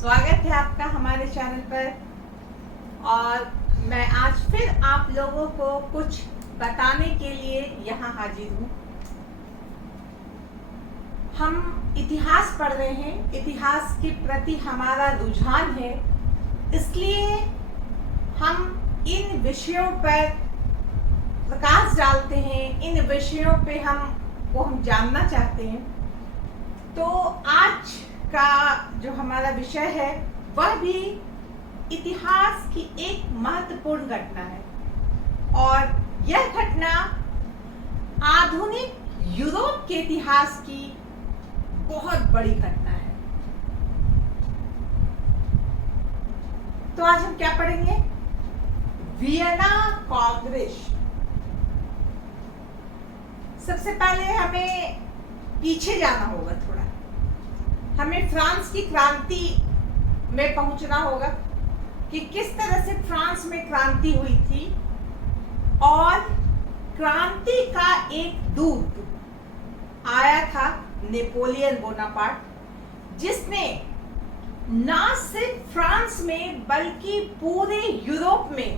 स्वागत है आपका हमारे चैनल पर। और मैं आज फिर आप लोगों को कुछ बताने के लिए यहाँ हाजिर हूँ। हम इतिहास पढ़ रहे हैं, इतिहास के प्रति हमारा रुझान है, इसलिए हम इन विषयों पर प्रकाश डालते हैं, इन विषयों पे हम जानना चाहते हैं। तो आज का जो हमारा विषय है वह भी इतिहास की एक महत्वपूर्ण घटना है और यह घटना आधुनिक यूरोप के इतिहास की बहुत बड़ी घटना है। तो आज हम क्या पढ़ेंगे? वियना कांग्रेस। सबसे पहले हमें पीछे जाना होगा, थोड़ा हमें फ्रांस की क्रांति में पहुंचना होगा कि किस तरह से फ्रांस में क्रांति हुई थी और क्रांति का एक दूत आया था, नेपोलियन बोनापार्ट, जिसने ना सिर्फ फ्रांस में बल्कि पूरे यूरोप में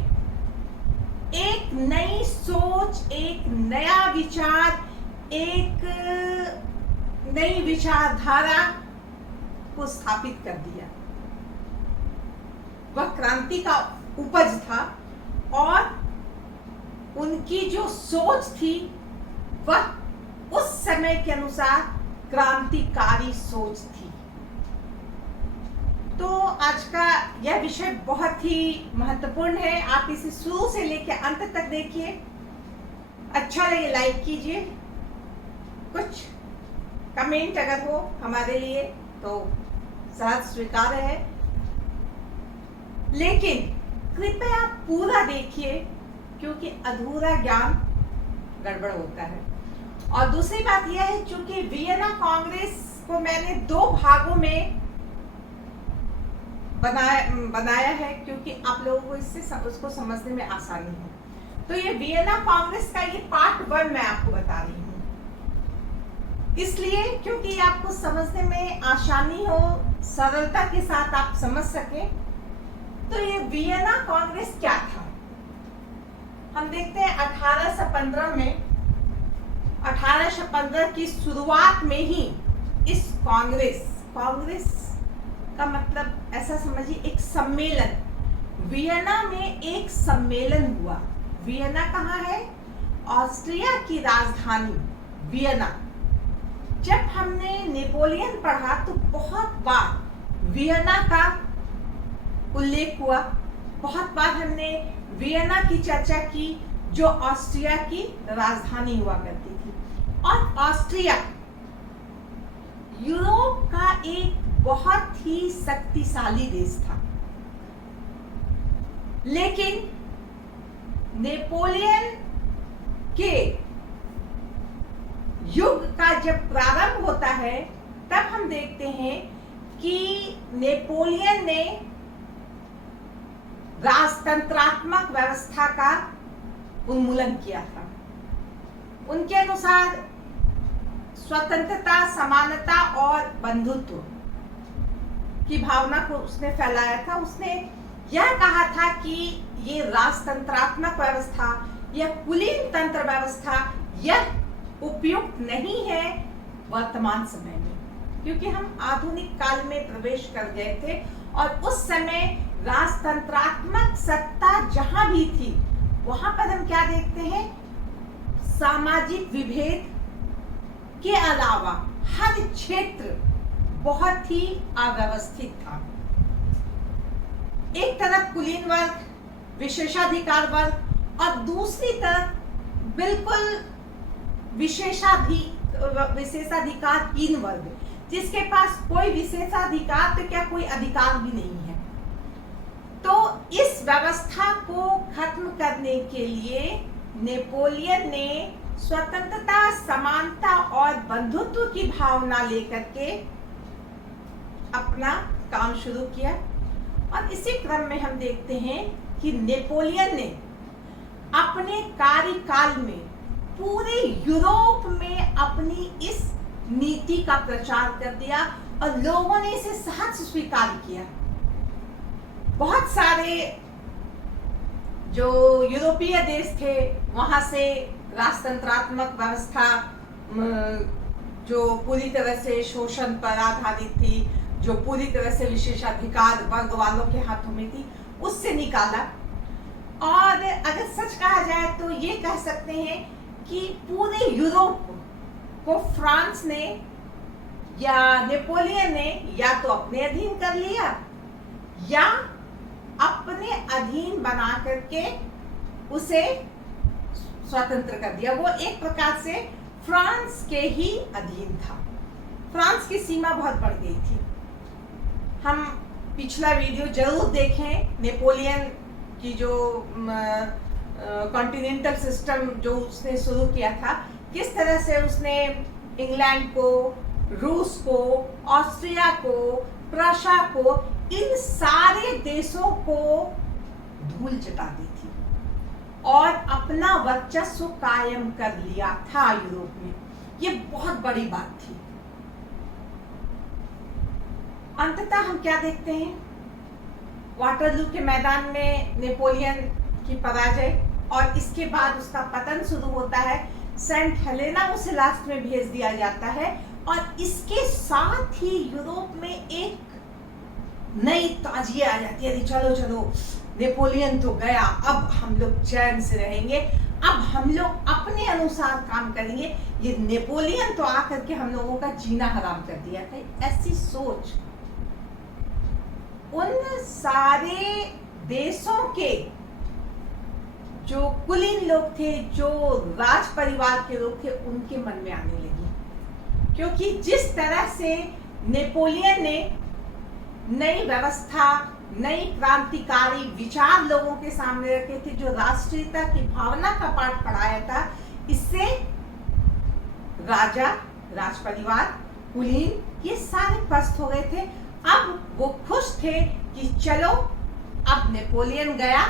एक नई सोच, एक नया विचार, एक नई विचारधारा को स्थापित कर दिया। वह क्रांति का उपज था और उनकी जो सोच थी वह उस समय के अनुसार क्रांतिकारी सोच थी। तो आज का यह विषय बहुत ही महत्वपूर्ण है। आप इसे शुरू से लेकर अंत तक देखिए। अच्छा लगे लाइक कीजिए, कुछ कमेंट अगर हो हमारे लिए तो सहज स्वीकार है, लेकिन कृपया पूरा देखिए क्योंकि अधूरा ज्ञान गड़बड़ होता है। और दूसरी बात यह है, चूंकि वियना कांग्रेस को मैंने दो भागों में बनाया है क्योंकि आप लोगों को इससे उसको समझने में आसानी हो। तो ये वियना कांग्रेस का ये पार्ट 1 मैं आपको बता रही हूँ, इसलिए क्योंकि आपको समझने में आसानी हो, सरलता के साथ आप समझ सके। तो ये वियना कांग्रेस क्या था? हम देखते हैं 1815 में, 1815 की शुरुआत में ही इस कांग्रेस का मतलब ऐसा समझिए एक सम्मेलन, वियना में एक सम्मेलन हुआ। वियना कहाँ है? ऑस्ट्रिया की राजधानी वियना। जब हमने नेपोलियन पढ़ा तो बहुत बार वियना का उल्लेख हुआ, बहुत बार हमने वियना की चर्चा की जो ऑस्ट्रिया की राजधानी हुआ करती थी। और ऑस्ट्रिया यूरोप का एक बहुत ही शक्तिशाली देश था, लेकिन नेपोलियन के युग का जब प्रारंभ होता है तब हम देखते हैं कि नेपोलियन ने राजतंत्रात्मक व्यवस्था का उन्मूलन किया था। उनके अनुसार स्वतंत्रता, समानता और बंधुत्व की भावना को उसने फैलाया था। उसने यह कहा था कि ये राजतंत्रात्मक व्यवस्था या कुलीन तंत्र व्यवस्था यह उपयुक्त नहीं है वर्तमान समय में, क्योंकि हम आधुनिक काल में प्रवेश कर गए थे और उस समय राजतंत्रात्मक सत्ता जहां भी थी वहां पर हम क्या देखते हैं? सामाजिक विभेद के अलावा हर क्षेत्र बहुत ही अव्यवस्थित था। एक तरफ कुलीन वर्ग, विशेषाधिकार वर्ग और दूसरी तरफ बिल्कुल विशेषाधिकारहीन वर्ग, जिसके पास कोई विशेषाधिकार तो क्या कोई अधिकार भी नहीं है। तो इस व्यवस्था को खत्म करने के लिए नेपोलियन ने स्वतंत्रता, समानता और बंधुत्व की भावना लेकर के अपना काम शुरू किया। और इसी क्रम में हम देखते हैं कि नेपोलियन ने अपने कार्यकाल में पूरे यूरोप में अपनी इस नीति का प्रचार कर दिया और लोगों ने इसे सहज स्वीकार किया। बहुत सारे जो यूरोपीय देश थे वहां से राजतंत्रात्मक व्यवस्था जो पूरी तरह से शोषण पर आधारित थी, जो पूरी तरह से विशेषाधिकार वर्ग वालों के हाथों में थी, उससे निकाला। और अगर सच कहा जाए तो ये कह सकते हैं कि पूरे यूरोप को फ्रांस ने या नेपोलियन ने या तो अपने अधीन कर लिया या अपने अधीन बना करके उसे स्वतंत्र कर दिया। वो एक प्रकार से फ्रांस के ही अधीन था। फ्रांस की सीमा बहुत बढ़ गई थी। हम पिछला वीडियो जरूर देखें, नेपोलियन की जो कॉन्टिनेंटल सिस्टम जो उसने शुरू किया था, किस तरह से उसने इंग्लैंड को, रूस को, ऑस्ट्रिया को, प्रशा को, इन सारे देशों को धूल चटा दी थी और अपना वर्चस्व कायम कर लिया था यूरोप में। ये बहुत बड़ी बात थी। अंततः हम क्या देखते हैं? वाटरलू के मैदान में नेपोलियन की पराजय और इसके बाद उसका पतन शुरू होता है। सेंट हेलेना उसे लास्ट में भेज दिया जाता है और इसके साथ ही यूरोप में एक नई ताजगी आ जाती है। चलो चलो, नेपोलियन तो गया, अब हम लोग चैन से रहेंगे, अब हम लोग अपने अनुसार काम करेंगे। ये नेपोलियन तो आकर के हम लोगों का जीना हराम कर दिया था। ऐसी सोच उन सारे देशों के जो कुलीन लोग थे, जो राज परिवार के लोग थे, उनके मन में आने लगी। क्योंकि जिस तरह से नेपोलियन ने नई व्यवस्था, नई क्रांतिकारी विचार लोगों के सामने रखे थे, जो राष्ट्रीयता की भावना का पाठ पढ़ाया था, इससे राजा, राज परिवार, कुलीन, ये सारे पस्त हो गए थे। अब वो खुश थे कि चलो अब नेपोलियन गया,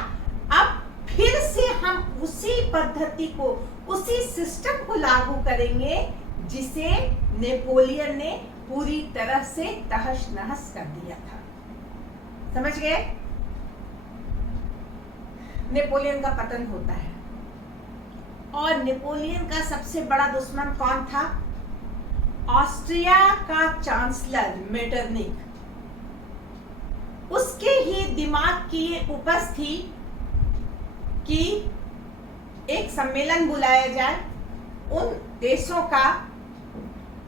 अब फिर से हम उसी पद्धति को, उसी सिस्टम को लागू करेंगे जिसे नेपोलियन ने पूरी तरह से तहस नहस कर दिया था। समझ गए? नेपोलियन का पतन होता है और नेपोलियन का सबसे बड़ा दुश्मन कौन था? ऑस्ट्रिया का चांसलर मेटरनिक। उसके ही दिमाग की उपज थी कि एक सम्मेलन बुलाया जाए उन देशों का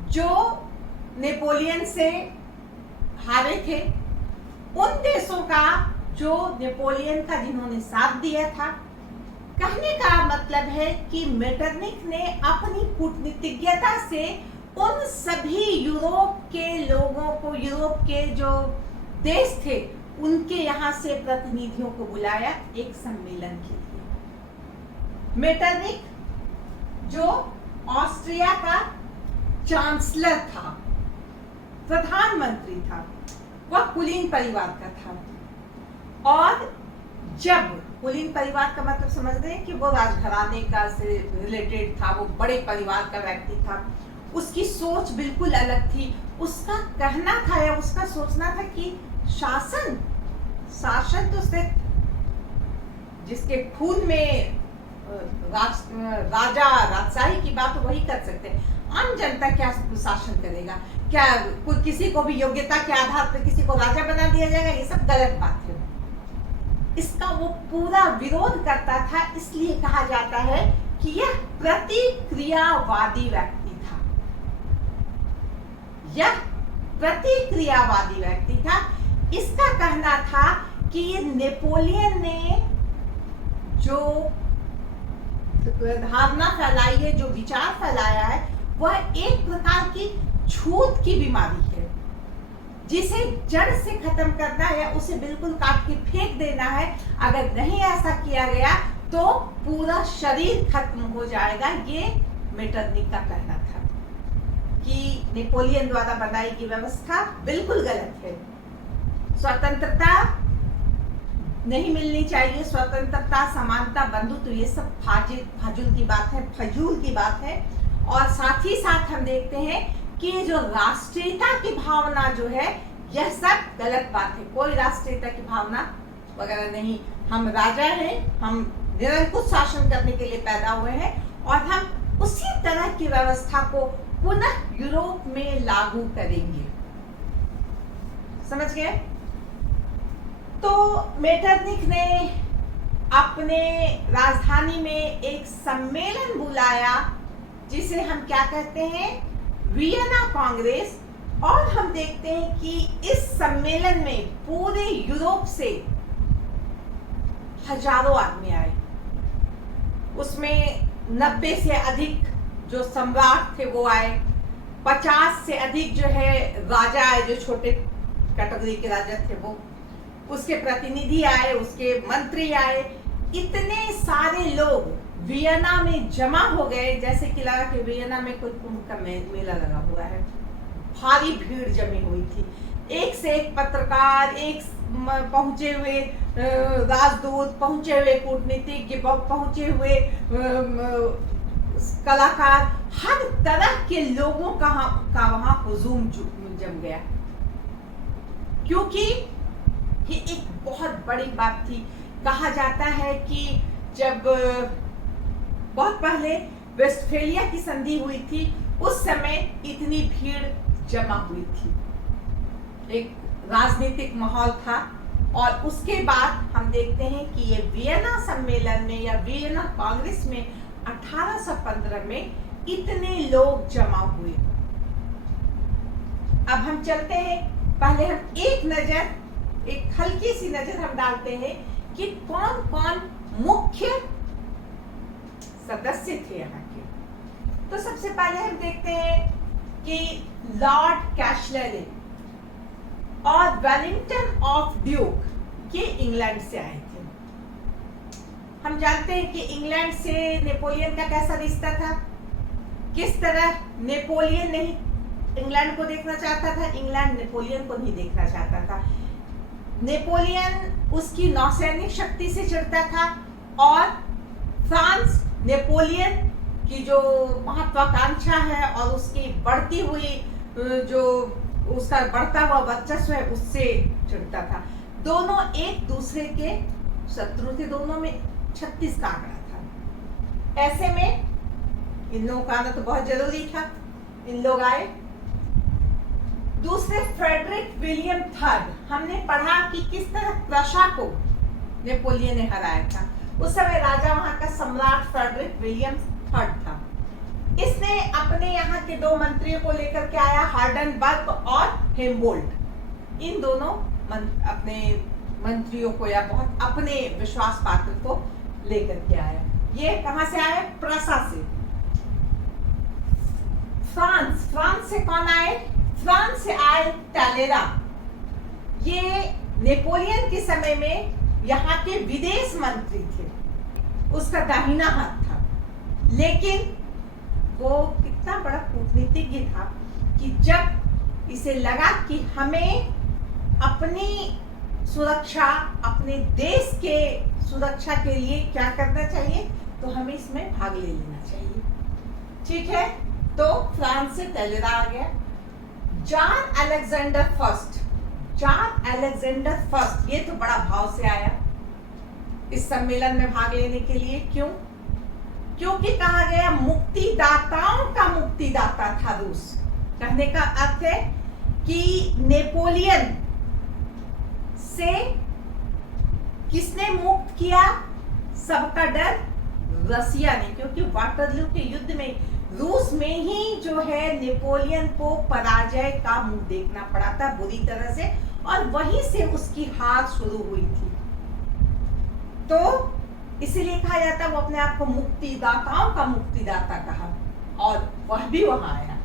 जो नेपोलियन से हारे थे, उन देशों का जो नेपोलियन का जिन्होंने साथ दिया था। कहने का मतलब है कि मेटरनिक ने अपनी कूटनीतिज्ञता से उन सभी यूरोप के लोगों को, यूरोप के जो देश थे, उनके यहाँ से प्रतिनिधियों को बुलाया एक सम्मेलन के लिए। मेटरनिक जो ऑस्ट्रिया का चांसलर था, प्रधानमंत्री था, वह कुलीन परिवार का था। और जब कुलीन परिवार का मतलब समझ रहे हैं कि वो राजघराने का से रिलेटेड था, वो बड़े परिवार का व्यक्ति था, उसकी सोच बिल्कुल अलग थी। उसका कहना था या उसका सोचना था कि शासन तो सिर्फ जिसके खून में राजा राजशाही की बात वही कर सकते हैं। आम जनता क्या शासन करेगा? क्या किसी को भी योग्यता के आधार पर किसी को राजा बना दिया जाएगा? ये सब गलत बात है। इसका वो पूरा विरोध करता था। इसलिए कहा जाता है कि यह प्रतिक्रियावादी व्यक्ति था। यह प्रतिक्रियावादी व्यक्ति था। इसका कहना था कि नेपोलियन ने जो धारणा फैलाई है, जो विचार फैलाया है, वह एक प्रकार की छूत की बीमारी है, जिसे जड़ से खत्म करना है, उसे बिल्कुल काट के फेंक देना है। अगर नहीं ऐसा किया गया तो पूरा शरीर खत्म हो जाएगा। ये मेटरनिक का कहना था कि नेपोलियन द्वारा बनाई गई व्यवस्था बिल्कुल गलत है। स्वतंत्रता नहीं मिलनी चाहिए, स्वतंत्रता, समानता, बंधुत्व, ये सब फाजुल की बात है, फजूल की बात है। और साथ ही साथ हम देखते हैं कि ये जो राष्ट्रीयता की भावना जो है, यह सब गलत बात है। कोई राष्ट्रीयता की भावना वगैरह नहीं। हम राजा हैं, हम निरंकुश शासन करने के लिए पैदा हुए हैं और हम उसी तरह की व्यवस्था को पुनः यूरोप में लागू करेंगे। समझ गए? तो मेटरनिख ने अपने राजधानी में एक सम्मेलन बुलाया जिसे हम क्या कहते हैं, वियना कांग्रेस। और हम देखते हैं कि इस सम्मेलन में पूरे यूरोप से हजारों आदमी आए। उसमें 90 से अधिक जो सम्राट थे वो आए, 50 से अधिक जो है राजा आए, जो छोटे कैटेगरी के राजा थे वो, उसके प्रतिनिधि आए, उसके मंत्री आए। इतने सारे लोग वियना में जमा हो गए जैसे कि लगा कि वियना में कोई कुंभ का मेला लगा हुआ है। भारी भीड़ जमी हुई थी। एक से एक पत्रकार, एक पहुंचे हुए राजदूत, पहुंचे हुए कूटनीतिज्ञ, पहुंचे हुए कलाकार, हर तरह के लोगों का वहां हुजूम जम गया, क्योंकि ये एक बहुत बड़ी बात थी। कहा जाता है कि जब बहुत पहले वेस्टफेलिया की संधि हुई थी, उस समय इतनी भीड़ जमा हुई थी, एक राजनीतिक माहौल था। और उसके बाद हम देखते हैं कि ये वियना सम्मेलन में या वियना कांग्रेस में 1815 में इतने लोग जमा हुए। अब हम चलते हैं, पहले हम एक हल्की सी नजर हम डालते हैं कि कौन कौन मुख्य सदस्य थे यहाँ के। तो सबसे पहले हम देखते हैं कि लॉर्ड कैशलर और वेलिंगटन ऑफ ड्यूक, ये इंग्लैंड से आए थे। हम जानते हैं कि इंग्लैंड से नेपोलियन का कैसा रिश्ता था, किस तरह नेपोलियन नहीं इंग्लैंड को देखना चाहता था, इंग्लैंड नेपोलियन को नहीं देखना चाहता था। नेपोलियन उसकी नौसैनिक शक्ति से चिढ़ता था और फ्रांस नेपोलियन की जो महत्वाकांक्षा है और उसकी बढ़ती हुई जो उसका बढ़ता हुआ वर्चस्व है उससे चिढ़ता था। दोनों एक दूसरे के शत्रु थे, दोनों में 36 का आंकड़ा था। ऐसे में इन लोगों का आना तो बहुत जरूरी था। इन लोग आए। दूसरे फ्रेडरिक विलियम थर्ड, हमने पढ़ा कि किस तरह प्रशा को नेपोलियन ने हराया था। उस समय राजा वहां का सम्राट फ्रेडरिक विलियम थर्ड था। इसने अपने यहाँ के दो मंत्रियों को लेकर के आया, हार्डनबर्ग और हेम्बोल्ट। इन दोनों अपने मंत्रियों को या बहुत अपने विश्वास पात्र को लेकर के आया। ये कहां से आए? प्रशा से। फ्रांस से कौन आए? फ्रांस से आए टैलेरा। ये नेपोलियन के समय में यहाँ के विदेश मंत्री थे, उसका दाहिना हाथ था। लेकिन वो कितना बड़ा कूटनीतिज्ञ था कि जब इसे लगा कि हमें अपनी सुरक्षा, अपने देश के सुरक्षा के लिए क्या करना चाहिए, तो हमें इसमें भाग ले लेना चाहिए। ठीक है, तो फ्रांस से टैलेरा आ गया। जॉन अलेक्जेंडर फर्स्ट, ये तो बड़ा भाव से आया इस सम्मेलन में भाग लेने के लिए। क्यों? क्योंकि कहा गया मुक्तिदाताओं का मुक्तिदाता था रूस। कहने का अर्थ है कि नेपोलियन से किसने मुक्त किया सबका डर? रसिया ने, क्योंकि वाटरलू के युद्ध में रूस में ही जो है नेपोलियन को पराजय का मुंह देखना पड़ा था बुरी तरह से, और वहीं से उसकी हार शुरू हुई थी। तो इसीलिए कहा जाता है वो अपने आप को मुक्तिदाताओं का मुक्तिदाता कहा, और वह भी वहां आया।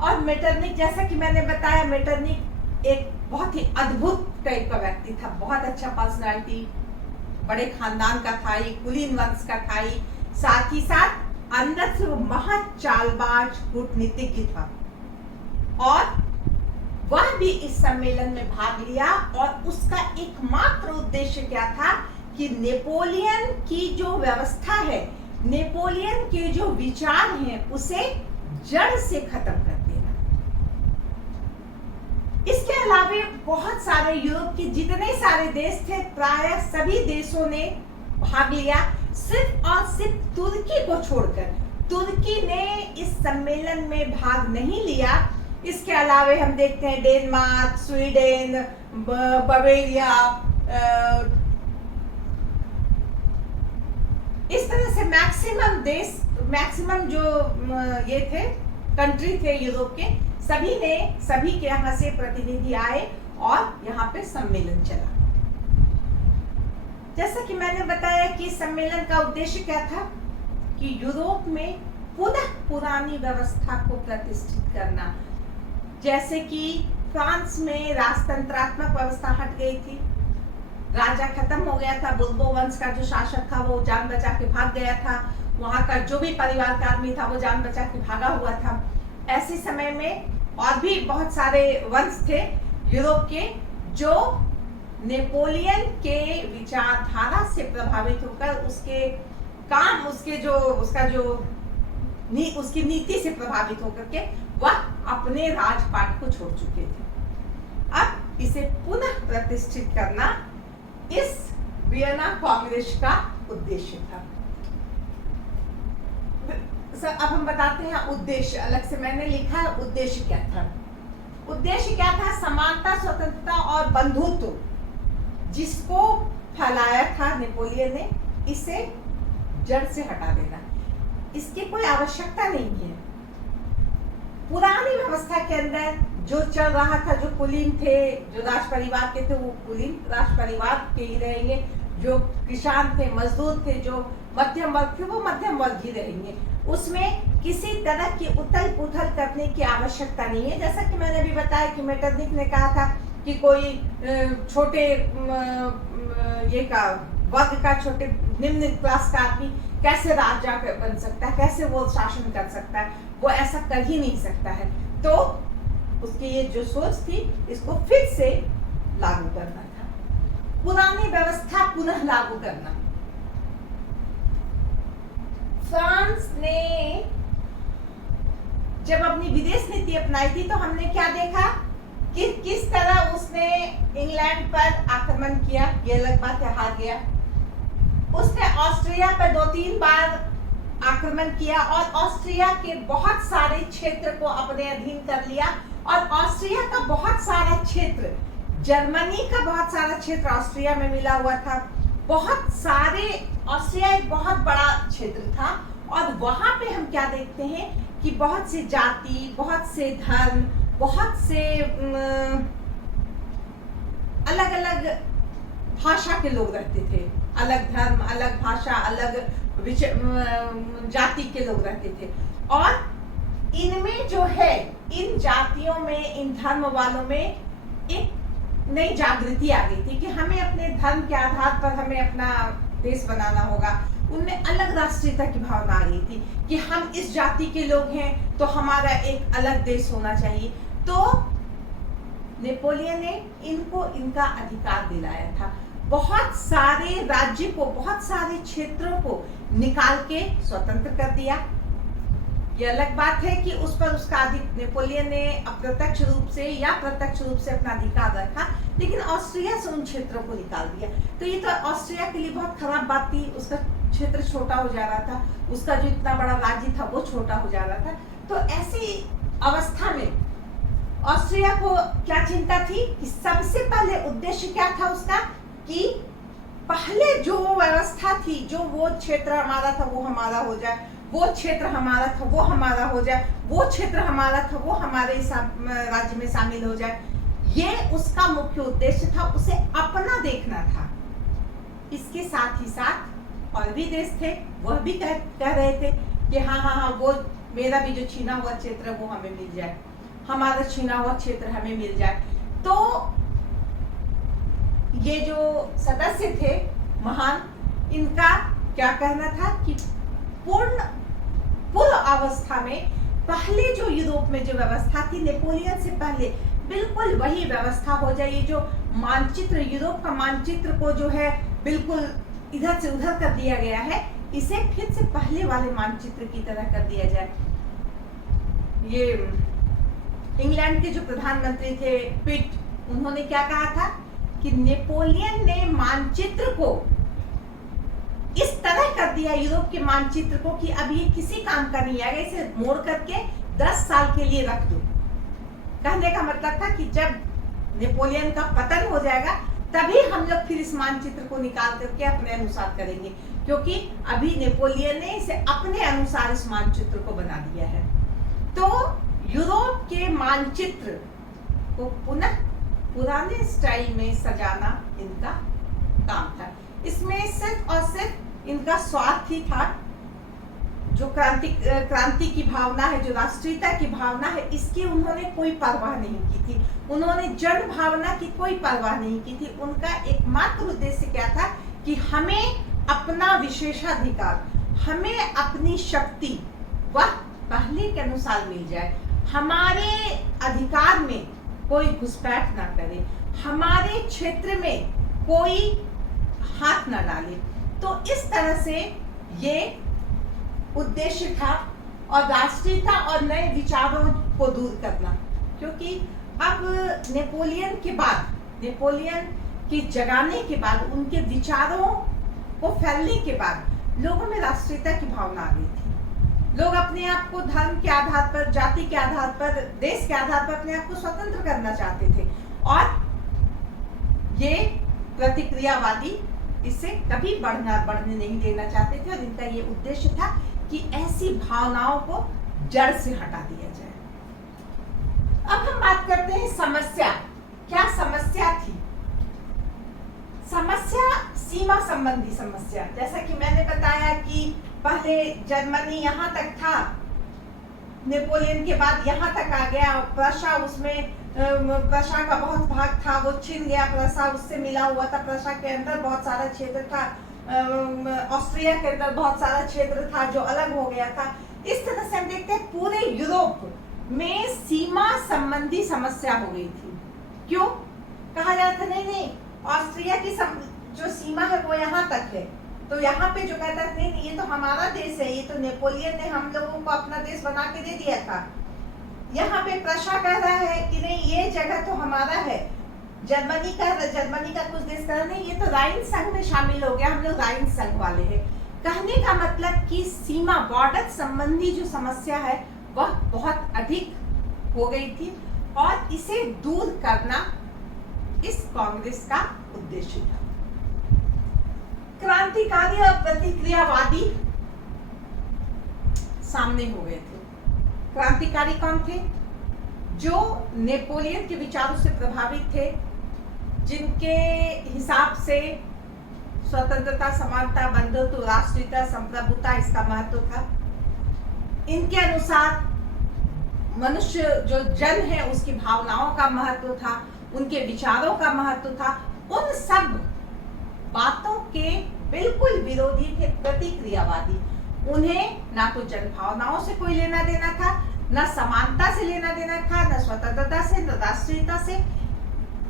और मेटरनिख, जैसा कि मैंने बताया, मेटरनिख एक बहुत ही अद्भुत टाइप का व्यक्ति था, बहुत अच्छा पर्सनालिटी, बड़े खानदान का था, ये कुलीन वंश का था, साथ ही साथ अंदर से वो महा चालबाज कूटनीतिज्ञ था। और वह भी इस सम्मेलन में भाग लिया, और उसका एकमात्र उद्देश्य क्या था कि नेपोलियन की जो व्यवस्था है, नेपोलियन के जो विचार हैं, उसे जड़ से खत्म कर देना। इसके अलावा बहुत सारे यूरोप के जितने सारे देश थे, प्राय सभी देशों ने भाग लिया, सिर्फ और सिर्फ तुर्की को छोड़कर। तुर्की ने इस सम्मेलन में भाग नहीं लिया। इसके अलावा हम देखते हैं डेनमार्क, स्वीडन, बवेरिया, इस तरह से मैक्सिमम जो ये थे कंट्री थे यूरोप के, सभी के यहाँ से प्रतिनिधि आए और यहाँ पे सम्मेलन चला। जैसा कि मैंने बताया कि सम्मेलन का उद्देश्य क्या था कि यूरोप में पुनः पुरानी व्यवस्था को प्रतिष्ठित करना। जैसे कि फ्रांस में राजतंत्रात्मक व्यवस्था हट गई थी, राजा खत्म हो गया था, बुर्बो वंश का जो शासक था वो जान बचा के भाग गया था, वहां का जो भी परिवार का आदमी था वो जान बचा के भागा हुआ था। ऐसे समय में और भी बहुत सारे वंश थे यूरोप के जो नेपोलियन के विचारधारा से प्रभावित होकर उसकी नीति से प्रभावित होकर के वह अपने राजपाट को छोड़ चुके थे। अब इसे पुनः प्रतिष्ठित करना इस वियना कांग्रेस का उद्देश्य था। अब हम बताते हैं उद्देश्य, अलग से मैंने लिखा है उद्देश्य क्या था। उद्देश्य क्या था? समानता, स्वतंत्रता और बंधुत्व जिसको फैलाया था नेपोलियन ने, इसे जड़ से हटा देना। इसकी कोई आवश्यकता नहीं है। पुरानी व्यवस्था के अंदर जो चल रहा था, जो कुलीन थे, जो राज परिवार के थे, वो कुलीन राज परिवार के ही रहेंगे। जो किसान थे, मजदूर थे, जो मध्यम वर्ग थे, वो मध्यम वर्ग ही रहेंगे। उसमें किसी तरह की उथल पुथल करने की आवश्यकता नहीं है। जैसा कि मैंने अभी बताया कि मेटरनिक ने कहा था कि कोई छोटे वर्ग का, छोटे निम्न क्लास का आदमी कैसे राजा बन सकता है, कैसे वो शासन कर सकता है, वो ऐसा कर ही नहीं सकता है। तो उसकी ये जो सोच थी, इसको फिर से लागू करना था, पुरानी व्यवस्था पुनः लागू करना। फ्रांस ने जब अपनी विदेश नीति अपनाई थी तो हमने क्या देखा कि किस तरह उसने इंग्लैंड पर आक्रमण किया। ये अलग बात है, हार गया। उसने ऑस्ट्रिया पर 2-3 बार आक्रमण किया और ऑस्ट्रिया के बहुत सारे क्षेत्र को अपने अधीन कर लिया। और ऑस्ट्रिया का बहुत सारा क्षेत्र, जर्मनी का बहुत सारा क्षेत्र ऑस्ट्रिया में मिला हुआ था। ऑस्ट्रिया एक बहुत बड़ा क्षेत्र था और वहां पे हम क्या देखते हैं कि बहुत से जाति, बहुत से धर्म, बहुत से अलग अलग भाषा के लोग रहते थे। अलग धर्म, अलग भाषा, अलग जाति के लोग रहते थे। और इनमें जो है, इन जातियों में, इन धर्म वालों में एक नई जागृति आ गई थी कि हमें अपने धर्म के आधार पर हमें अपना देश बनाना होगा। उनमें अलग राष्ट्रीयता की भावना आ गई थी कि हम इस जाति के लोग हैं तो हमारा एक अलग देश होना चाहिए। तो नेपोलियन ने इनको इनका अधिकार दिलाया था। बहुत सारे राज्य को, बहुत सारे क्षेत्रों को निकाल के स्वतंत्र कर दिया। ये अलग बात है कि उस पर उसका नेपोलियन ने अप्रत्यक्ष रूप से या प्रत्यक्ष रूप से अपना अधिकार रखा, लेकिन ऑस्ट्रिया से उन क्षेत्रों को निकाल दिया। तो ये तो ऑस्ट्रिया के लिए बहुत खराब बात थी। उसका क्षेत्र छोटा हो जा रहा था, उसका जो इतना बड़ा राज्य था वो छोटा हो जा रहा था। तो ऐसी अवस्था में ऑस्ट्रिया को क्या चिंता थी कि सबसे पहले उद्देश्य क्या था उसका कि पहले जो व्यवस्था थी, जो वो क्षेत्र हमारा था वो हमारा हो जाए, वो क्षेत्र हमारा था वो हमारा हो जाए, वो क्षेत्र हमारा था वो हमारे राज्य में शामिल हो जाए। ये उसका मुख्य उद्देश्य था, उसे अपना देखना था। इसके साथ ही साथ और भी देश थे, वह भी कह रहे थे कि हाँ, वो मेरा भी जो छीना हुआ क्षेत्र है वो हमें मिल जाए, हमारा छीना हुआ क्षेत्र हमें मिल जाए। तो ये जो सदस्य थे महान, इनका क्या कहना था कि पूर्व अवस्था में पहले जो यूरोप में जो व्यवस्था थी नेपोलियन से पहले, बिल्कुल वही व्यवस्था हो जाए। ये जो मानचित्र, यूरोप का मानचित्र को जो है बिल्कुल इधर से उधर कर दिया गया है, इसे फिर से पहले वाले मानचित्र की तरह कर दिया जाए। ये इंग्लैंड के जो प्रधानमंत्री थे पिट, उन्होंने क्या कहा था कि नेपोलियन ने मानचित्र को इस तरह कर दिया, यूरोप के मानचित्र को, कि अब ये किसी काम का नहीं आएगा, इसे मोड़ करके 10 साल के लिए रख दो। कहने का मतलब था कि जब नेपोलियन का पतन हो जाएगा तभी हम लोग फिर इस मानचित्र को निकाल करके अपने अनुसार करेंगे, क्योंकि अभी नेपोलियन ने इसे अपने अनुसार इस मानचित्र को बना दिया है। तो यूरोप के मानचित्र को पुनः पुराने स्टाइल में सजाना इनका काम था। इसमें सिर्फ और सिर्फ इनका स्वार्थ ही था। जो क्रांति की भावना है, जो राष्ट्रीयता की भावना है, इसकी उन्होंने कोई परवाह नहीं की थी। उन्होंने जन भावना की कोई परवाह नहीं की थी। उनका एकमात्र उद्देश्य क्या था कि हमें अपना विशेषाधिकार, हमें अपनी शक्ति वह पहले के अनुसार मिल जाए, हमारे अधिकार में कोई घुसपैठ ना करे, हमारे क्षेत्र में कोई हाथ न डाले। तो इस तरह से ये उद्देश्य था, और राष्ट्रीयता और नए विचारों को दूर करना। क्योंकि अब नेपोलियन के बाद, नेपोलियन के जगाने के बाद, उनके विचारों को फैलने के बाद लोगों में राष्ट्रीयता की भावना आ गई थी। लोग अपने आप को धर्म के आधार पर, जाति के आधार पर, देश के आधार पर अपने आप को स्वतंत्र करना चाहते थे, और ये प्रतिक्रियावादी इससे कभी बढ़ने नहीं देना चाहते थे। और इनका ये उद्देश्य था कि ऐसी भावनाओं को जड़ से हटा दिया जाए। अब हम बात करते हैं समस्या। क्या समस्या थी? समस्या सीमा संबंधी समस्या। जैसा कि मैंने बताया कि पहले जर्मनी यहाँ तक था, नेपोलियन के बाद यहाँ तक आ गया। प्रशा, उसमें प्रशा का बहुत भाग था, वो छिन गया। प्रशा उससे मिला हुआ था। प्रशा के अंदर बहुत सारा क्षेत्र था, ऑस्ट्रिया के अंदर बहुत सारा क्षेत्र था जो अलग हो गया था। इस तरह से हम देखते हैं पूरे यूरोप में सीमा संबंधी समस्या हो गई थी। क्यों? कहा जाता नहीं, ऑस्ट्रिया की जो सीमा है वो यहाँ तक है, तो यहाँ पे जो कहता है नहीं, ये तो हमारा देश है, ये तो नेपोलियन ने हम लोगों को अपना देश बना के दे दिया था। यहाँ पे प्रशा कह रहा है कि नहीं, ये जगह तो हमारा है। जर्मनी का कुछ देश कह रहा नहीं, ये तो राइन संघ में शामिल हो गया, हम लोग राइन संघ वाले हैं। कहने का मतलब कि सीमा, बॉर्डर संबंधी जो समस्या है वह बहुत अधिक हो गई थी, और इसे दूर करना इस कांग्रेस का उद्देश्य था। क्रांतिकारी और प्रतिक्रियावादी सामने हो गए थे। क्रांतिकारी कौन थे? जो नेपोलियन के विचारों से प्रभावित थे, जिनके हिसाब से स्वतंत्रता, समानता, बंधुत्व, राष्ट्रीयता, संप्रभुता इसका महत्व था। इनके अनुसार मनुष्य जो जन है उसकी भावनाओं का महत्व था, उनके विचारों का महत्व था। उन सब बातों के बिल्कुल विरोधी थे प्रतिक्रियावादी। उन्हें ना तो जन भावनाओं से कोई लेना देना था, न समानता से लेना देना था, न स्वतंत्रता से, न राष्ट्रीयता से।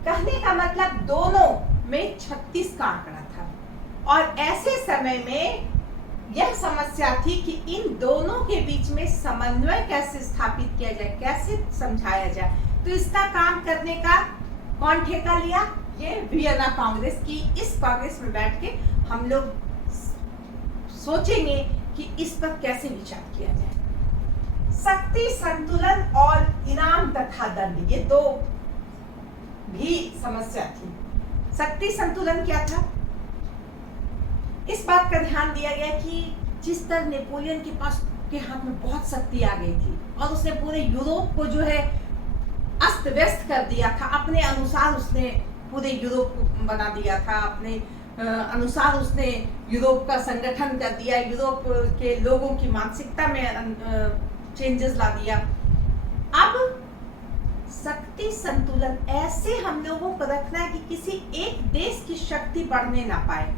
कहने का मतलब दोनों में 36 का आंकड़ा था, और ऐसे समय में यह समस्या थी कि इन दोनों के बीच में समन्वय कैसे स्थापित किया जाए, कैसे समझाया जाए। तो इसका काम करने का कौन ठेका लिया? ये वियना कांग्रेस की। इस कांग्रेस में बैठ के हम लोग सोचेंगे कि इस पर कैसे विचार किया जाए। शक्ति संतुलन और इनाम तथा दंड, ये दो भी समस्या थी। शक्ति संतुलन क्या था? इस बात का ध्यान दिया गया कि जिस तरह नेपोलियन के हाथ में बहुत शक्ति आ गई थी और उसने पूरे यूरोप को जो है अस्त व्यस्त कर दिया था, अपने अनुसार उसने पूरे यूरोप को बना दिया था, अपने अनुसार उसने यूरोप का संगठन कर दिया, यूरोप के लोगों की मानसिकता में चेंजेस ला दिया। अब शक्ति संतुलन ऐसे हम लोगों को रखना है कि किसी एक देश की शक्ति बढ़ने ना पाए।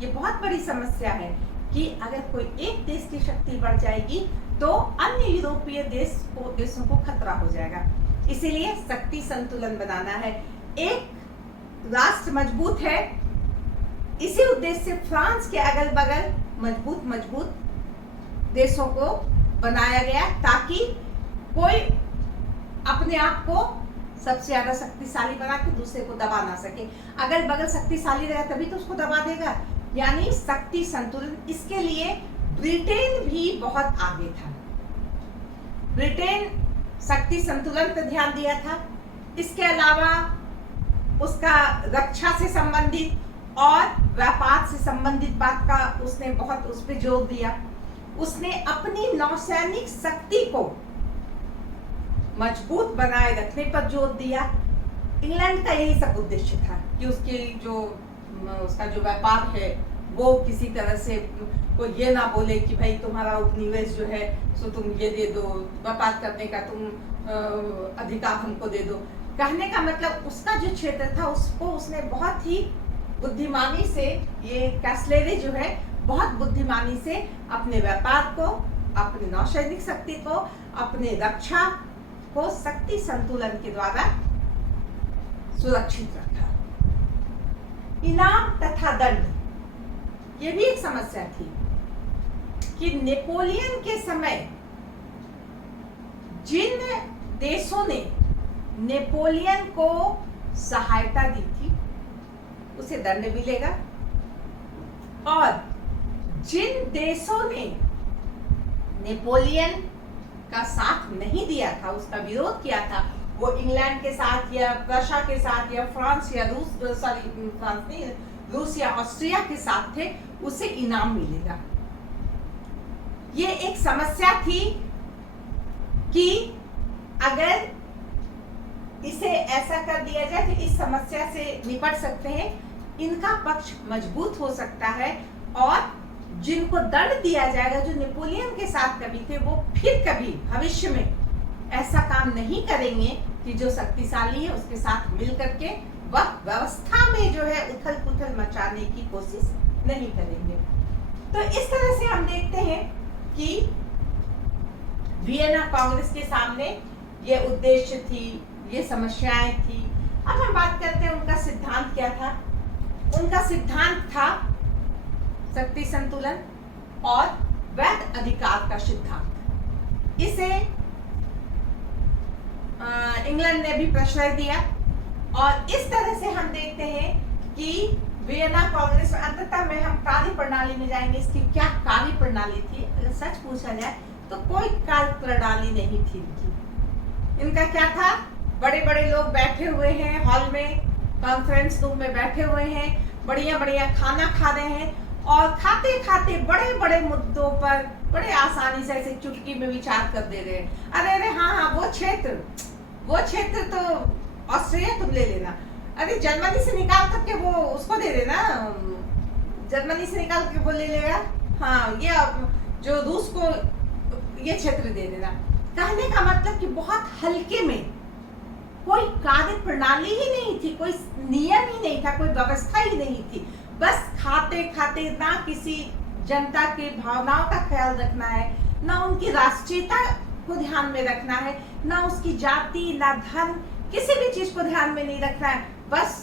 ये बहुत बड़ी समस्या है कि अगर कोई एक देश की शक्ति बढ़ जाएगी तो अन्य यूरोपीय देशों को खतरा हो जाएगा। इसीलिए शक्ति संतुलन बनाना है। एक राष्ट्र मजबूत है, इसी उद्देश्य से फ्रांस के अगल बगल मजबूत देशों को बनाया गया ताकि कोई अपने आप को सबसे ज्यादा शक्तिशाली बना के दूसरे को दबा ना सके। अगल बगल शक्तिशाली रहे तभी तो उसको दबा देगा, यानी शक्ति संतुलन। इसके लिए ब्रिटेन भी बहुत आगे था। ब्रिटेन शक्ति संतुलन पर ध्यान दिया था। इसके अलावा उसका रक्षा से संबंधित और व्यापार से संबंधित बात का उसने बहुत उस पर जोर दिया। उसने अपनी नौसैनिक शक्ति को मजबूत बनाए रखने पर जोर दिया। इंग्लैंड का यही सब उद्देश्य था कि उसका जो व्यापार है वो किसी तरह से कोई ये ना बोले कि भाई तुम्हारा उपनिवेश जो है सो तुम ये दे दो, व्यापार करने का तुम अधिकार हमको दे दो। कहने का मतलब उसका जो क्षेत्र था उसको उसने बहुत ही बुद्धिमानी से, ये कैसलेरी जो है बहुत बुद्धिमानी से अपने व्यापार को, अपनी नौसैनिक शक्ति को, अपने रक्षा को शक्ति संतुलन के द्वारा सुरक्षित रखा। इनाम तथा दंड, ये भी एक समस्या थी कि नेपोलियन के समय जिन देशों ने नेपोलियन को सहायता दी थी उसे दंड मिलेगा, और जिन देशों ने नेपोलियन का साथ नहीं दिया था, उसका विरोध किया था, वो इंग्लैंड के साथ या रशिया के साथ या फ्रांस या रूस या ऑस्ट्रिया के साथ थे, उसे इनाम मिलेगा। ये एक समस्या थी कि अगर इसे ऐसा कर दिया जाए कि इस समस्या से निपट सकते हैं, इनका पक्ष मजबूत हो सकता है, और जिनको दंड दिया जाएगा, जो नेपोलियन के साथ कभी थे, वो फिर कभी भविष्य में ऐसा काम नहीं करेंगे कि जो शक्तिशाली है उसके साथ मिल करके वह व्यवस्था में जो है उथल पुथल मचाने की कोशिश नहीं करेंगे। तो इस तरह से हम देखते हैं कि वियना कांग्रेस के सामने ये उद्देश्य थी, ये समस्याएं थी। अब हम बात करते हैं उनका सिद्धांत क्या था। उनका सिद्धांत था शक्ति संतुलन और वैध अधिकार का सिद्धांत। इसे इंग्लैंड ने भी प्रश्रय दिया, और इस तरह से हम देखते हैं कि वियना कांग्रेस में अंततः में हम कार्य प्रणाली में जाएंगे। इसकी क्या कार्य प्रणाली थी, अगर सच पूछा जाए तो कोई कार्य प्रणाली नहीं थी इनका। क्या था, बड़े बड़े लोग बैठे हुए हैं हॉल में, कॉन्फ्रेंस रूम में बैठे हुए हैं, बढ़िया बढ़िया खाना खा रहे हैं, और खाते खाते बड़े बड़े मुद्दों पर बड़े आसानी से ऐसे चुटकी में विचार कर दे रहे हैं। अरे अरे हाँ वो क्षेत्र तो ऑस्ट्रिया तुम ले लेना, अरे जर्मनी से निकाल करके वो उसको दे देना, जर्मनी से निकाल के वो ले लेगा, हाँ ये जो रूस को ये क्षेत्र दे देना। कहने का मतलब कि बहुत हल्के में, कोई कार्य प्रणाली ही नहीं थी, कोई नियम ही नहीं था, कोई व्यवस्था ही नहीं थी। बस खाते खाते ना किसी जनता की भावनाओं का ख्याल रखना है, ना उनकी राष्ट्रीयता को ध्यान में रखना है, ना उसकी जाति, ना धर्म, किसी भी चीज को ध्यान में नहीं रखना है। बस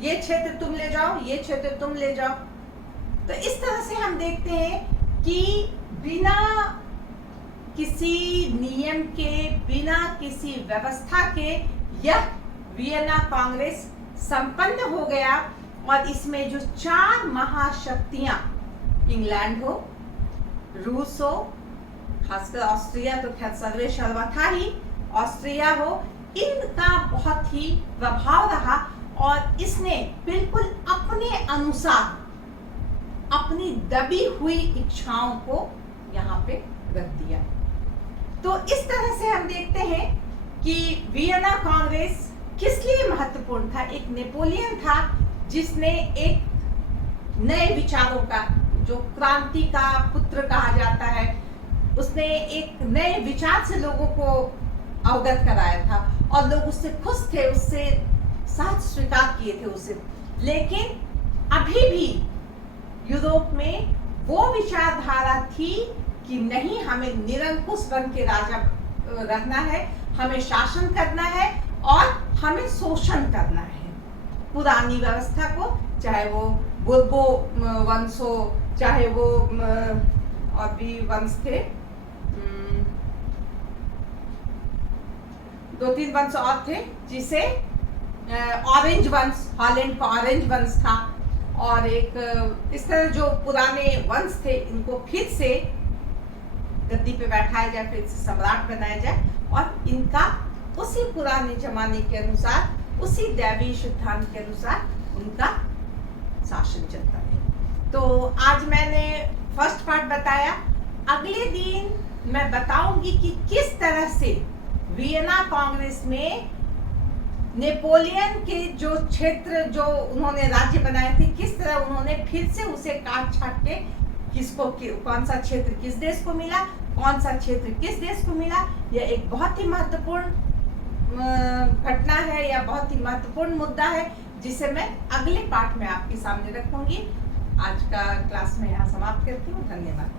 ये क्षेत्र तुम ले जाओ, ये क्षेत्र तुम ले जाओ। तो इस तरह से हम देखते हैं कि बिना किसी नियम के, बिना किसी व्यवस्था के यह वियना कांग्रेस संपन्न हो गया, और इसमें जो 4 महाशक्तियां, इंग्लैंड हो, रूस हो, खासकर ऑस्ट्रिया तो खैर सर्वे सर्वा था ही, ऑस्ट्रिया हो, इनका बहुत ही प्रभाव रहा, और इसने बिल्कुल अपने अनुसार अपनी दबी हुई इच्छाओं को यहाँ पे रख दिया। तो इस तरह से हम देखते हैं कि वियना कांग्रेस किस लिए महत्वपूर्ण था। एक नेपोलियन था जिसने एक नए विचारों का, जो क्रांति का पुत्र कहा जाता है, उसने एक नए विचार से लोगों को अवगत कराया था, और लोग उससे खुश थे, उससे साथ स्वीकार किए थे उसे। लेकिन अभी भी यूरोप में वो विचारधारा थी कि नहीं, हमें निरंकुश बन के राजा रहना है, हमें शासन करना है, और हमें शोषण करना है पुरानी व्यवस्था को, चाहे वो बुर्बो वंश हो, चाहे वो और भी वंश थे, 2-3 वंश और थे, जिसे ऑरेंज वंश, हॉलैंड का ऑरेंज वंश था, और एक इस तरह जो पुराने वंश थे इनको फिर से गद्दी पे बैठाया जाए, फिर से सम्राट बनाया जाए, और इनका उसी पुराने जमाने के अनुसार, उसी दैवीय सिद्धांत के अनुसार उनका शासन चलता है। तो आज मैंने फर्स्ट पार्ट बताया। अगले दिन मैं बताऊंगी कि किस तरह से वियना कांग्रेस में नेपोलियन के जो क्षेत्र जो उन्होंने राज्य बनाए थे, किस तरह उन्होंने फिर से उसे काट छाट के किसको कौन सा क्षेत्र किस देश को मिला, कौन सा क्षेत्र किस देश को मिला। यह एक बहुत ही महत्वपूर्ण घटना है या बहुत ही महत्वपूर्ण मुद्दा है, जिसे मैं अगले पार्ट में आपके सामने रखूंगी। आज का क्लास में यहाँ समाप्त करती हूँ। धन्यवाद।